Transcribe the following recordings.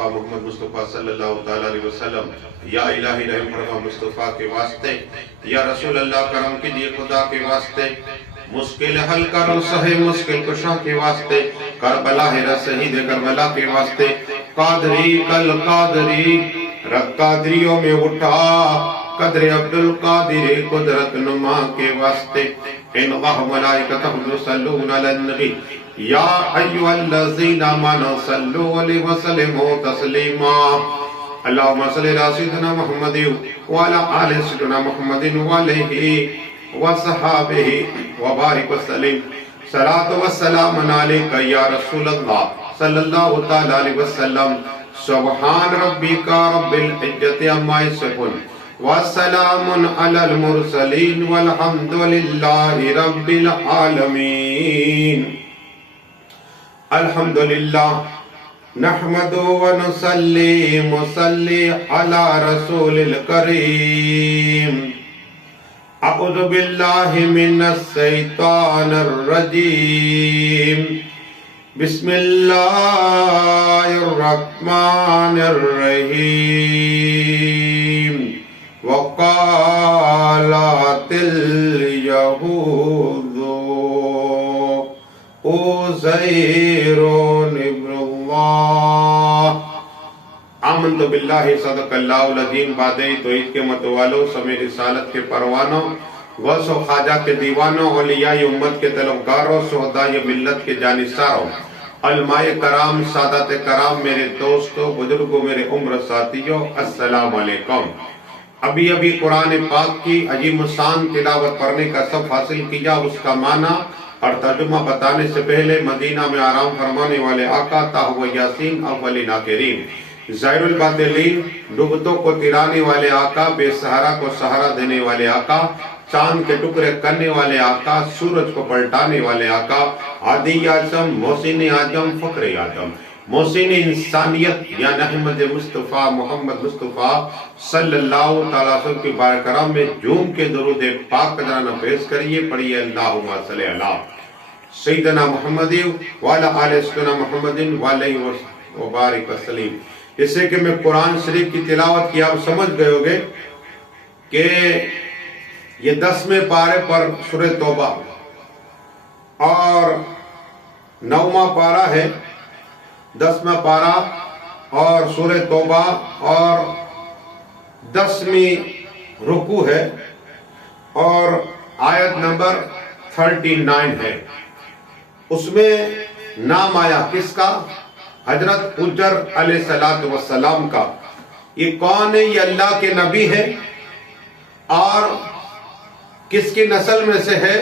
مصطفیٰ محمد مصطفیٰ صلی اللہ تعالیٰ علیہ وسلم، یا الہی رحم فرما مصطفیٰ کے واسطے، یا رسول اللہ کرم کیجئے خدا کے واسطے، مشکل حل کرو سہے مشکل کشا کے واسطے، کربلا ہے شہید کربلا کے واسطے، قادری کل قادری رب قادریوں میں اٹھا، قدر عبدالقادر قدرت نما کے واسطے، ان اللہ ملائکتہ یصلون علی النبی یا ایھا الذین آمنوا صلوا علیہ وسلموا تسلیما، اللہم صل علی سیدنا محمد وعلی آل سیدنا محمد وعلیہ وصحابہ وبارک وسلم، صلاۃ والسلام علیک یا رسول اللہ صلی اللہ تعالی علیہ وسلم، سبحان ربک رب العزت عما یصفون والسلام علی المرسلین والحمد للہ رب العالمین۔ الحمدللہ نحمد و نصلی علی رسول الکریم، اعوذ باللہ من الشیطان الرجیم، بسم اللہ الرحمن الرحیم، وقالت الیہود عزیر ابن اللہ۔ آمنت باللہ صدق اللہ العظیم۔ بادئی توحید کے متوالوں، سمیع رسالت کے پروانوں، غوث و خواجہ کے دیوانوں، اولیاء امت کے طلبگاروں، شہداء ملت کے جانثاروں، علماء کرام، سادات کرام، میرے دوستوں، بزرگوں، میرے عمر ساتھیوں، السلام علیکم۔ ابھی قرآن پاک کی عظیم الشان تلاوت پڑھنے کا سب حاصل کیا، اس کا معنی اور ترجمہ بتانے سے پہلے مدینہ میں آرام فرمانے والے آقا طٰہو یاسین اولین آخرین، ظاہر الباطنین، ڈوبتوں کو ترانے والے آقا، بے سہارا کو سہارا دینے والے آقا، چاند کے ٹکڑے کرنے والے آقا، سورج کو پلٹانے والے آقا، عادی اعظم، محسن اعظم، فخر اعظم، محسن انسانیت یعنی احمد مصطفیٰ محمد مصطفیٰ صلی اللہ تعالیٰ وسلم کی بارک کرام میں جھوم کے درود پاک قدرانہ پیش کریے، پڑھیے اللہم صلی علی سیدنا محمد وعلی آل سیدنا محمد وعلیہ وبارک وسلم۔ اس سے کہ میں قرآن شریف کی تلاوت کی آپ سمجھ گئے ہوگے کہ یہ 10ویں پارے پر سورہ توبہ اور 9واں پارہ ہے، 10واں پارہ اور سورہ توبہ اور 10ویں رکوع ہے اور آیت نمبر 39 ہے۔ اس میں نام آیا کس کا؟ حضرت حجر علیہ السلام کا۔ یہ کون ہے؟ یہ اللہ کے نبی ہے اور کس کی نسل میں سے ہے؟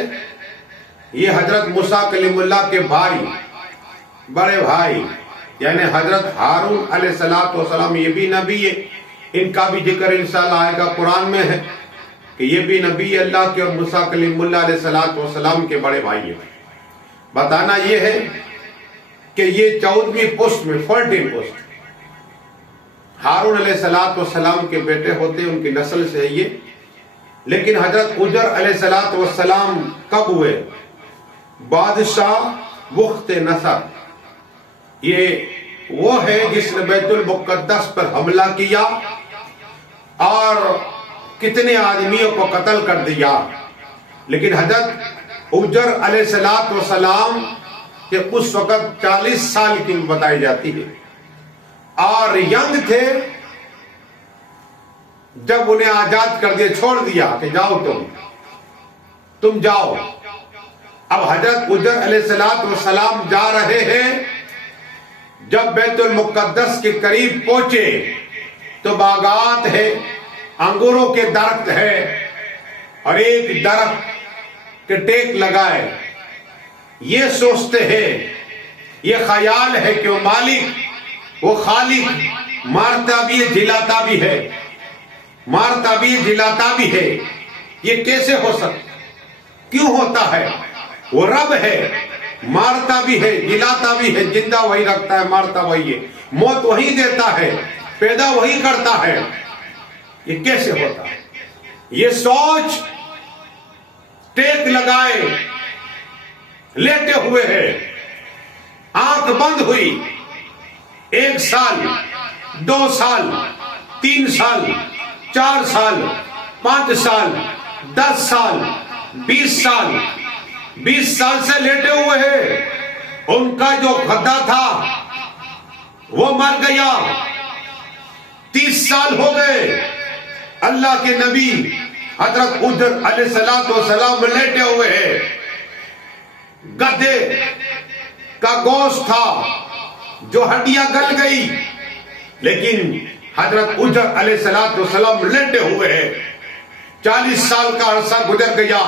یہ حضرت موسیٰ کلیم اللہ کے بھائی، بڑے بھائی یعنی حضرت ہارون علیہ السلام، یہ بھی نبی ہے۔ ان کا بھی ذکر انشاءاللہ آئے گا قرآن میں ہے کہ یہ بھی نبی اللہ کے اور موسیٰ کلیم اللہ علیہ السلام کے بڑے بھائی ہیں۔ بتانا یہ ہے کہ یہ 14ویں پشت میں 14 پشت ہارون علیہ السلام کے بیٹے ہوتے ہیں، ان کی نسل سے ہے یہ۔ لیکن حضرت حجر علیہ السلام کب ہوئے؟ بادشاہ وقت نصر، یہ وہ ہے جس نے بیت المقدس پر حملہ کیا اور کتنے آدمیوں کو قتل کر دیا۔ لیکن حضرت حجر علیہ السلام کہ اس وقت 40 سال کی بتائی جاتی ہے اور ینگ تھے جب انہیں آزاد کر دیا، چھوڑ دیا کہ جاؤ تم جاؤ۔ اب حضرت حجر علیہ السلام جا رہے ہیں، جب بیت المقدس کے قریب پہنچے تو باغات ہے، انگوروں کے درخت ہے اور ایک درخت کے ٹیک لگائے۔ یہ سوچتے ہیں، یہ خیال ہے کہ وہ مالک، وہ خالق مارتا بھی ہے، جلاتا بھی ہے، مارتا بھی ہے، جلاتا بھی ہے۔ یہ کیسے ہو سکتا؟ کیوں ہوتا ہے؟ وہ رب ہے، مارتا بھی ہے، جلاتا بھی ہے، زندہ وہی رکھتا ہے، مارتا وہی ہے، موت وہی دیتا ہے، پیدا وہی کرتا ہے۔ یہ کیسے ہوتا ہے؟ یہ سوچ ٹیک لگائے لیٹے ہوئے ہیں، آنکھ بند ہوئی، 1 سال 2 سال 3 سال 4 سال 5 سال 10 سال 20 سال 20 سال سے لیٹے ہوئے ہیں. ان کا جو گدھا تھا وہ مر گیا. 30 سال ہو گئے. اللہ کے نبی حضرت عجر علیہ السلام لیٹے ہوئے ہیں. گدھے کا گوشت تھا جو ہڈیاں گل گئی, لیکن حضرت عجر علیہ السلام لیٹے ہوئے ہیں. 40 سال کا عرصہ گزر گیا.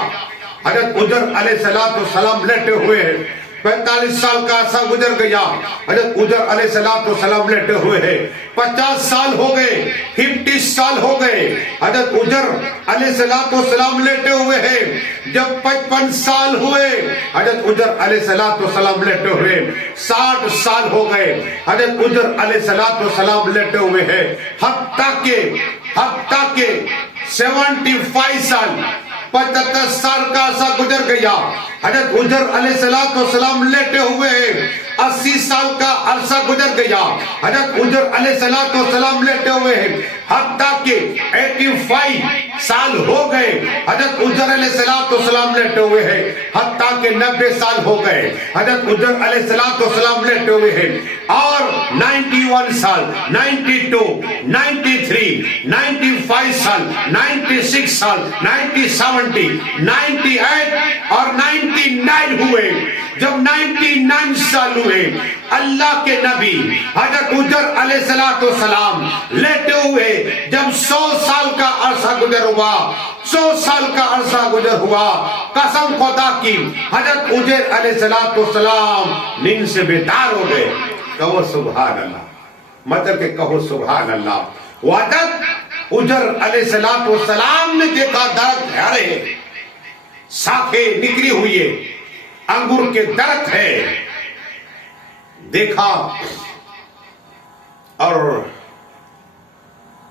حضرت عجر علیہ السلام لیٹے ہوئے ہیں. 45 سال کا عرصہ گزر گیا. حضرت عجر علیہ السلام لیٹے ہوئے ہیں. 50 سال ہو گئے. 50 سال ہو گئے. حضرت عجر علیہ السلام لیٹے ہوئے ہیں. جب 55 سال ہوئے حضرت عجر علیہ السلام لیٹے ہوئے. 60 سال ہو گئے. حضرت عجر علیہ السلام لیٹے ہوئے ہیں. حتیٰ کہ 75 سال 75 سال کا عرصہ گزر گیا. حضرت عجر علیہ السلام لیٹے ہوئے ہیں. 80 سال کا عرصہ گزر گیا. حضرت عجر علیہ السلام لیٹے ہوئے ہیں. حتیٰ کہ 85 سال ہو گئے. حضرت عجر علیہ السلام لیٹے ہوئے ہیں. حتیٰ کہ 90 سال ہو گئے. حضرت عجر علیہ السلام لیٹے ہوئے ہیں. اور 91 سال 92 93 95 سال 96 سال 70 98 اور 99 ہوئے. جب 99 سال ہوئے اللہ کے نبی حضرت عجر علیہ السلام لیٹے ہوئے. جب 100 سال کا عرصہ گزر ہوا 100 سال کا عرصہ گزر ہوا, قسم خدا کی حضرت عجر علیہ السلام نیند سے بیدار ہو گئے. کہو سبحان اللہ. مطلب کہ کہو سبحان اللہ. حضرت عجر علیہ السلام نے دیکھا درخت ہرے شاخیں نکلی ہوئی ہے, انگور کے درخت ہے. دیکھا اور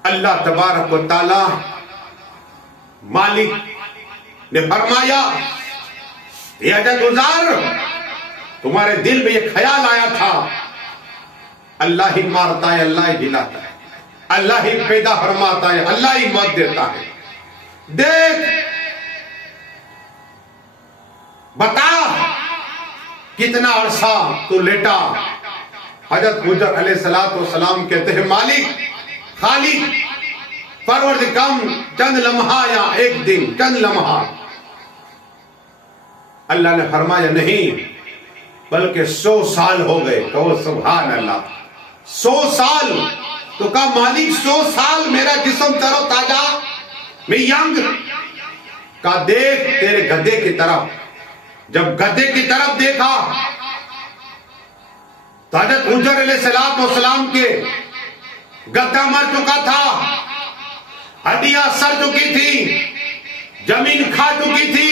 اللہ تبارک و تعالی مالک نے فرمایا, یہ حضرت عزر تمہارے دل میں یہ خیال آیا تھا, اللہ ہی مارتا ہے, اللہ ہی جلاتا ہے, اللہ ہی پیدا فرماتا ہے, اللہ ہی موت دیتا ہے. دیکھ بتا کتنا عرصہ تو لیٹا. حضرت عجر علیہ السلام کہتے ہیں مالک خالق پروردگار چند لمحہ یا ایک دن چند لمحہ. اللہ نے فرمایا نہیں بلکہ 100 سال ہو گئے. کہو سبحان اللہ. 100 سال. تو کہا مالک 100 سال میرا جسم تر و تازہ, میں ینگ. کہا دیکھ تیرے گدھے کی طرف. جب گدھے کی طرف دیکھا تو حضرت عجر علیہ السلام کے گدھا مر چکا تھا, ہڈیاں سڑ چکی تھی, زمین کھا چکی تھی.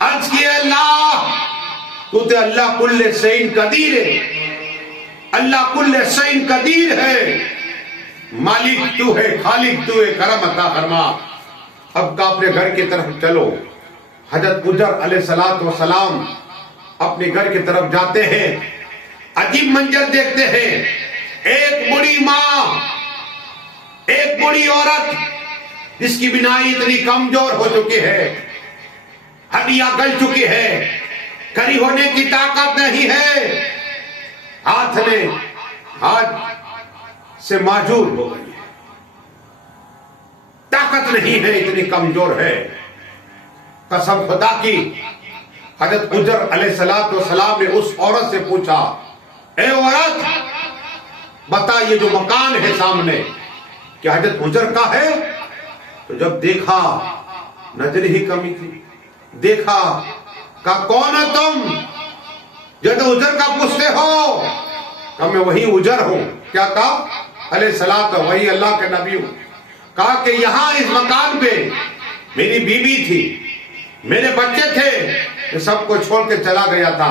عرض کی اللہ تو تے اللہ کل شیء قدیر ہے, اللہ کل شیء قدیر ہے. مالک تو ہے, خالق تو ہے, کرم عطا فرما. اب کا اپنے گھر کی طرف چلو. حضرت عجر علیہ السلام اپنے گھر کی طرف جاتے ہیں. عجیب منظر دیکھتے ہیں. ایک بڑی ماں, ایک بڑی عورت جس کی بینائی اتنی کمزور ہو چکی ہے, ہڈیاں گل چکی ہے, کھڑی ہونے کی طاقت نہیں ہے, ہاتھ سے معذور ہو گئی ہے, طاقت نہیں ہے, اتنی کمزور ہے. قسم خدا کی حضرت عجر علیہ السلام نے اس عورت سے پوچھا, اے عورت بتا یہ جو مکان ہے سامنے کیا حضرت عجر کا ہے؟ تو جب دیکھا نظر ہی کمی تھی. دیکھا کہا کون ہے تم جو عجر کا پوچھتے ہو؟ کہا میں وہی عجر ہوں. کیا کہا؟ علیہ السلام وہی اللہ کے نبی ہوں. کہا کہ یہاں اس مکان پہ میری بیوی تھی, میرے بچے تھے, میں سب کو چھوڑ کے چلا گیا تھا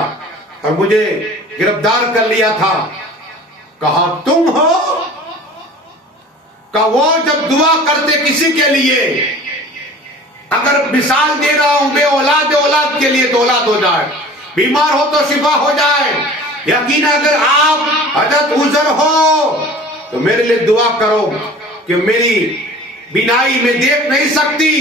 اور مجھے گرفتار کر لیا تھا. کہا تم ہو؟ کہ وہ جب دعا کرتے کسی کے لیے, اگر مثال دے رہا ہوں بے اولاد کے لیے تو اولاد ہو جائے, بیمار ہو تو شفا ہو جائے. یقین اگر آپ حضرت عجر ہو تو میرے لیے دعا کرو کہ میری بینائی میں دیکھ نہیں سکتی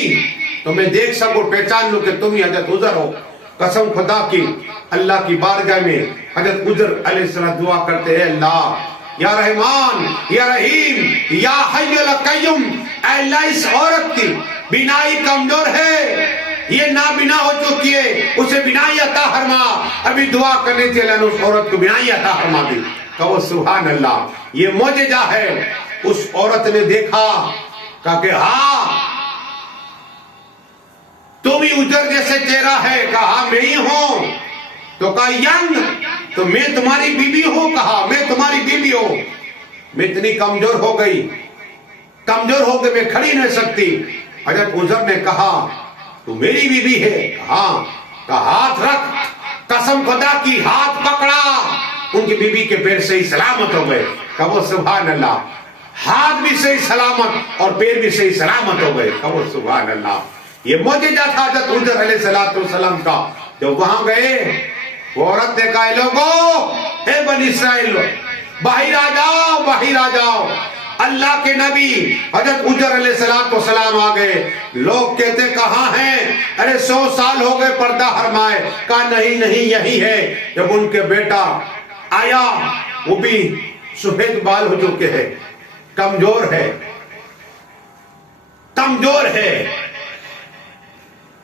تو میں دیکھ سکوں، پہچان لوں کہ تم ہی حضرت عزر ہو۔ قسم خدا کی اللہ کی بارگاہ میں حضرت عزر علیہ السلام دعا کرتے ہیں، اللہ یا رحمان یا رحیم یا حی القیوم، اے اللہ اس عورت کی بینائی کمزور ہے، یہ نابینا ہو چکی ہے، اسے بینائی عطا فرما۔ ابھی دعا کرنے تھی، اللہ نے اس عورت کو بینائی عطا فرما دی۔ کہو سبحان اللہ، یہ معجزہ ہے۔ اس عورت نے دیکھا، کہا کہ ہاں تم ہی عزر جیسے چہرہ ہے، کہا میں ہی ہوں، تو کہا ینگ تو میں تمہاری بیوی ہوں، کہا میں تمہاری بیوی ہوں۔ میں اتنی کمزور ہو گئی میں کھڑی نہیں سکتی۔ حضرت عزر نے کہا تو میری بیوی ہے؟ ہاں۔ کہا ہاتھ رکھ، قسم خدا کی ہاتھ پکڑا، ان کی بیوی کے پیر صحیح سلامت ہو گئے۔ کہو سبحان اللہ، ہاتھ بھی صحیح سلامت اور پیر بھی صحیح سلامت ہو گئے۔ کہو سبحان اللہ، یہ معجزہ تھا حضرت عزر علیہ السلام کا۔ جب وہاں گئے وہ عورت نے کہا لوگو، اے بنی اسرائیل باہر آ جاؤ، باہر آ جاؤ۔ اللہ کے نبی حضرت عزر علیہ السلام آ گئے۔ لوگ کہتے کہاں ہیں؟ ارے 100 سال ہو گئے پردہ فرمائے۔ کہا نہیں نہیں یہی ہے۔ جب ان کے بیٹا آیا، وہ بھی سفید بال ہو چکے ہیں، کمزور ہے، کمزور ہے۔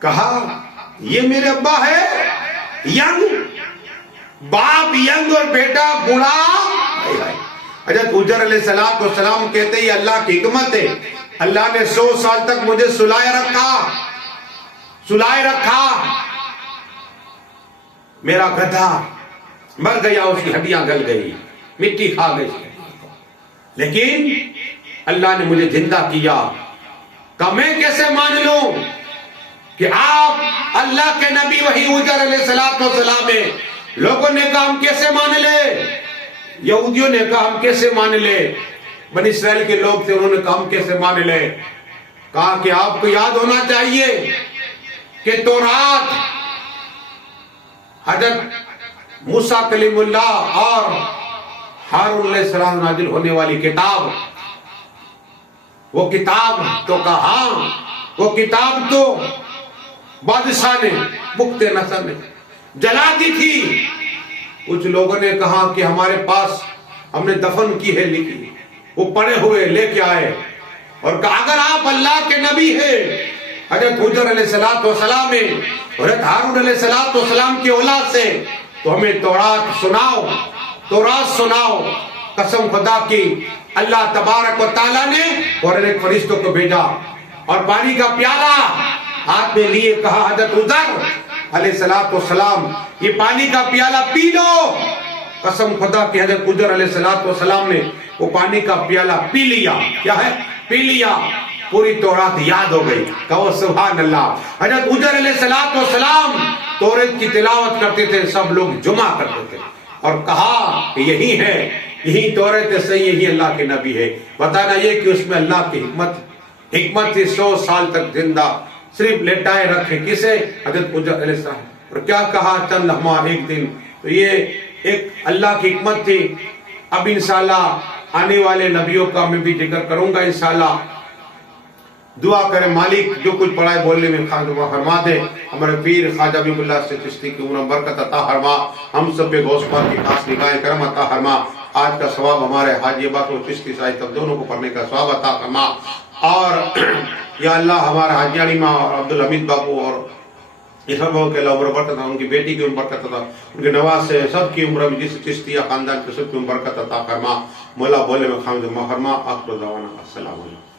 کہا یہ میرے ابا ہے، ینگ باپ ینگ اور بیٹا بوڑھا۔ حضرت عزر علیہ السلام کہتے ہیں یہ اللہ کی حکمت ہے، اللہ نے 100 سال تک مجھے سلائے رکھا۔ میرا گدھا مر گیا، اس کی ہڈیاں گل گئی، مٹی کھا گئی، لیکن اللہ نے مجھے زندہ کیا۔ کہ میں کیسے مان لوں کہ آپ اللہ کے نبی وہی عزر علیہ السلام ہے؟ لوگوں نے کہا ہم کیسے مان لے؟ یہودیوں نے کہا ہم کیسے مان لے؟ بنی اسرائیل کے لوگ تھے، انہوں نے کہا ہم کیسے مان لے؟ کہا کہ آپ کو یاد ہونا چاہیے کہ تورات حضرت موسیٰ کلیم اللہ اور ہارون علیہ السلام نازل ہونے والی کتاب، وہ کتاب تو کہا ہاں، وہ کتاب تو بادشاہ نے بخت نصر نے جلا دی تھی۔ کچھ لوگوں نے کہا کہ ہمارے پاس ہم نے دفن کی ہے لکھی، وہ پڑے ہوئے لے کے آئے اور کہا اگر آپ اللہ کے نبی ہیں، حضرت عزر علیہ السلام ہے، حضرت ہارون علیہ السلام کی اولاد سے، تو ہمیں تورات سناؤ۔ قسم خدا کی اللہ تبارک و تعالیٰ نے اور ایک فرشتوں کو بھیجا اور پانی کا پیالہ ہاتھ میں لیے، کہا حضرت عزر علیہ السلام یہ پانی کا پیالہ پی لو۔ قسم خدا کی حضرت عزر علیہ السلام نے وہ پانی کا پیالہ پی لیا۔ کیا ہے؟ پی لیا، پوری تورات یاد ہو گئی۔ کہو سبحان اللہ۔ حضرت عزر علیہ السلام تورات کی تلاوت کرتے تھے، سب لوگ جمع کرتے تھے اور کہا کہ یہی ہے، یہی تورات صحیح، یہی اللہ کے نبی ہے۔ بتانا یہ کہ اس میں اللہ کی حکمت تھی، 100 سال تک زندہ صرف لٹائے رکھے، کسے؟ حضرت عزر علیہ السلام۔ اور کیا کہا؟ چند لمحہ ایک دن، تو یہ ایک اللہ کی حکمت تھی۔ اب انشاءاللہ آنے والے نبیوں کا میں بھی ذکر کروں گا انشاءاللہ۔ دعا کریں مالک جو کچھ پڑھائے بولنے میں خواجہ فرما دے، ہمارے پیر خواجہ حبیب اللہ سے چشتی کی عمر برکت عطا فرما، ہم سب پہ غوث پاک کی خاص نگاہ کرم عطا فرما۔ آج کا ثواب ہمارے حاجی عباس و چشتی صاحب تب دونوں کو پڑھنے کا ثواب عطا فرما، اور یا اللہ ہمارے حاجی علی ماں اور عبدالحمید بابو اور اسحاق بابو کے اللہ عمر برکت عطا، ان کی بیٹی کی عمر برکت عطا، ان کے نواز سے سب کی عمر میں جس چشتیہ خاندان کے سب کی عمر برکت عطا فرما۔ مولا بولے میں خامد فرما۔ آخر دعوانا السلام علیکم۔